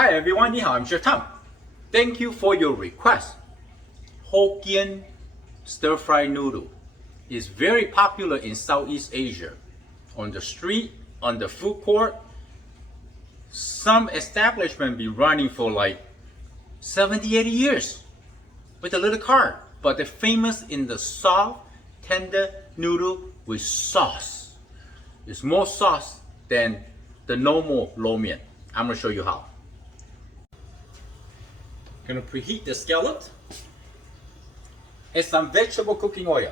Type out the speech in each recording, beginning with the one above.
Hi everyone, 你好, I'm Chef Tom. Thank you for your request. Hokkien stir-fry noodle is very popular in Southeast Asia. On the street, on the food court, some establishment be running for like 70, 80 years with a little cart. But they're famous in the soft, tender noodle with sauce. It's more sauce than the normal lo mian. I'm gonna show you how. Gonna preheat the skillet. Add some vegetable cooking oil.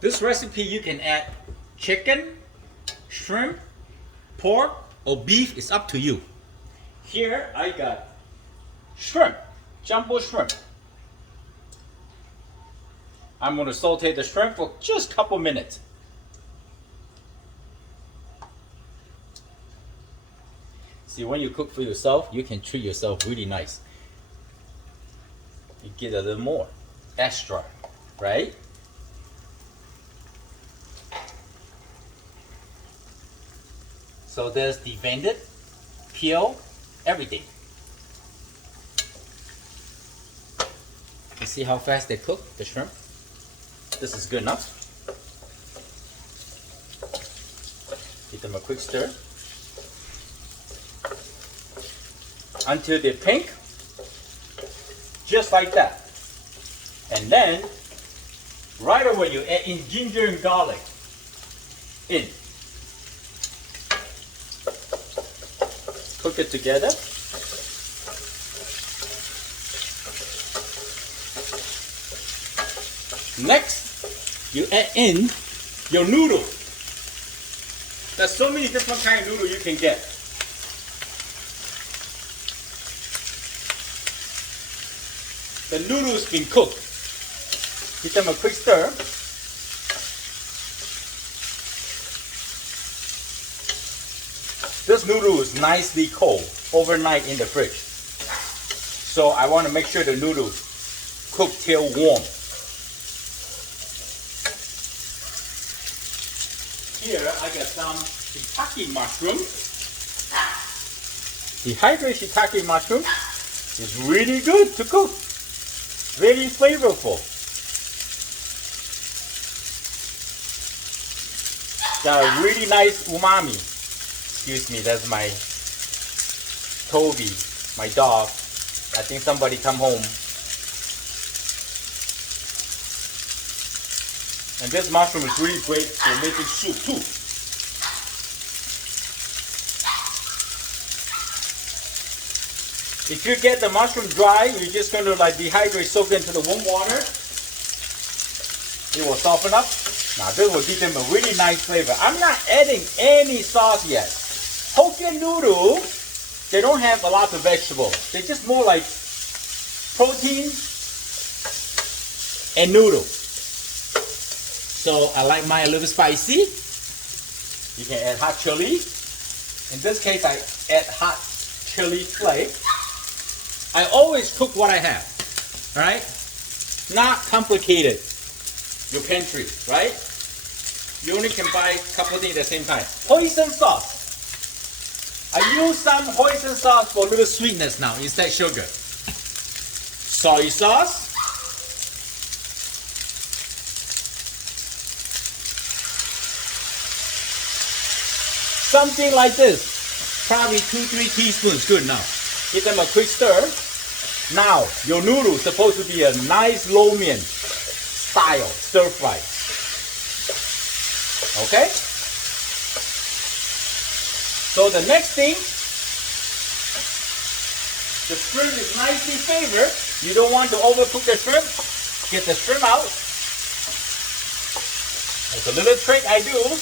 This recipe you can add chicken, shrimp, pork, or beef. It's up to you. Here I got shrimp, jumbo shrimp. I'm gonna saute the shrimp for just a couple minutes. See, when you cook for yourself, you can treat yourself really nice. You get a little more, extra, right? So there's the vended, peel, everything. You see how fast they cook the shrimp? This is good enough. Give them a quick stir until they're pink, just like that. And then right away you add in ginger and garlic in. Cook it together. Next, you add in your noodle. There's so many different kind of noodle you can get. The noodles been cooked. Give them a quick stir. This noodle is nicely cold overnight in the fridge. So I want to make sure the noodles cook till warm. Here I got some shiitake mushroom. Dehydrated shiitake mushroom is really good to cook. Very flavorful. Got a really nice umami. Excuse me, that's my Toby, my dog. I think somebody come home. And this mushroom is really great for making soup too. If you get the mushroom dry, you're just going to like dehydrate, soak it into the warm water. It will soften up. Now this will give them a really nice flavor. I'm not adding any sauce yet. Hokkien noodle, they don't have a lot of vegetables. They're just more like protein and noodle. So I like mine a little spicy. You can add hot chili. In this case, I add hot chili flake. I always cook what I have, right? Not complicated. Your pantry, right? You only can buy a couple things at the same time. Hoisin sauce. I use some hoisin sauce for a little sweetness now instead of sugar. Soy sauce. Something like this. Probably 2-3 teaspoons, good enough. Give them a quick stir. Now, your noodle is supposed to be a nice lo mian style stir fry. Okay? So the next thing, the shrimp is nicely flavored. You don't want to overcook the shrimp. Get the shrimp out. There's a little trick I do.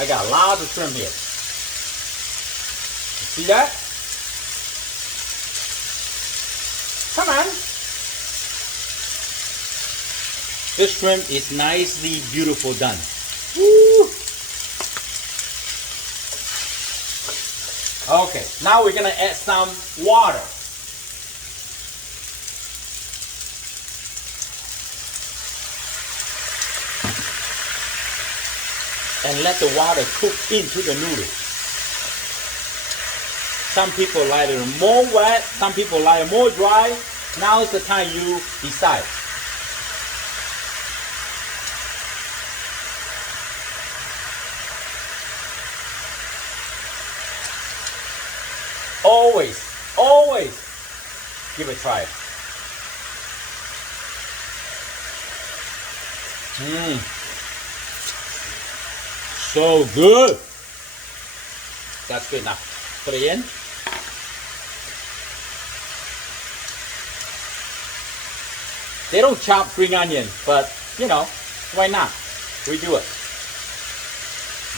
I got a lot of shrimp here. You see that? Come on. This shrimp is nicely, beautiful done. Woo. Okay, now we're gonna add some water. and let the water cook into the noodles. Some people like it more wet, some people like it more dry. Now is the time you decide. Always give it a try. So good. That's good enough. Put it in. They don't chop green onion, but you know, why not? We do it.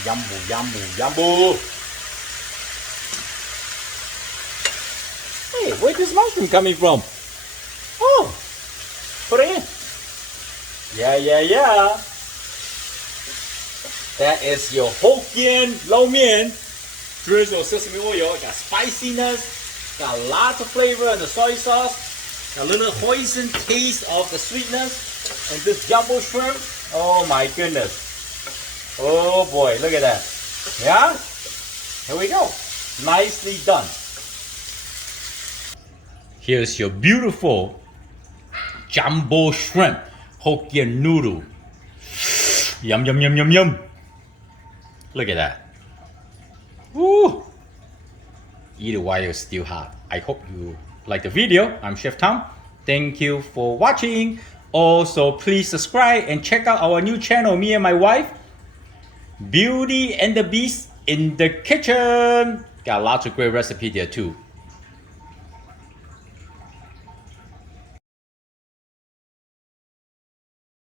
Yumbo, yumbo, yumbo. Hey, where's this mushroom coming from? Oh, put it in. Yeah. That is your Hokkien lo mian. Drizzle sesame oil. Got spiciness. Got lots of flavor in the soy sauce. A little hoisin taste of the sweetness. And this jumbo shrimp. Oh my goodness. Oh boy, look at that. Yeah? Here we go. Nicely done. Here's your beautiful jumbo shrimp Hokkien noodle. Yum, yum, yum, yum, yum. Look at that. Woo! Eat it while it's still hot. I hope you like the video. I'm Chef Tom. Thank you for watching. Also, please subscribe and check out our new channel, me and my wife, Beauty and the Beast in the Kitchen. Got lots of great recipes there too.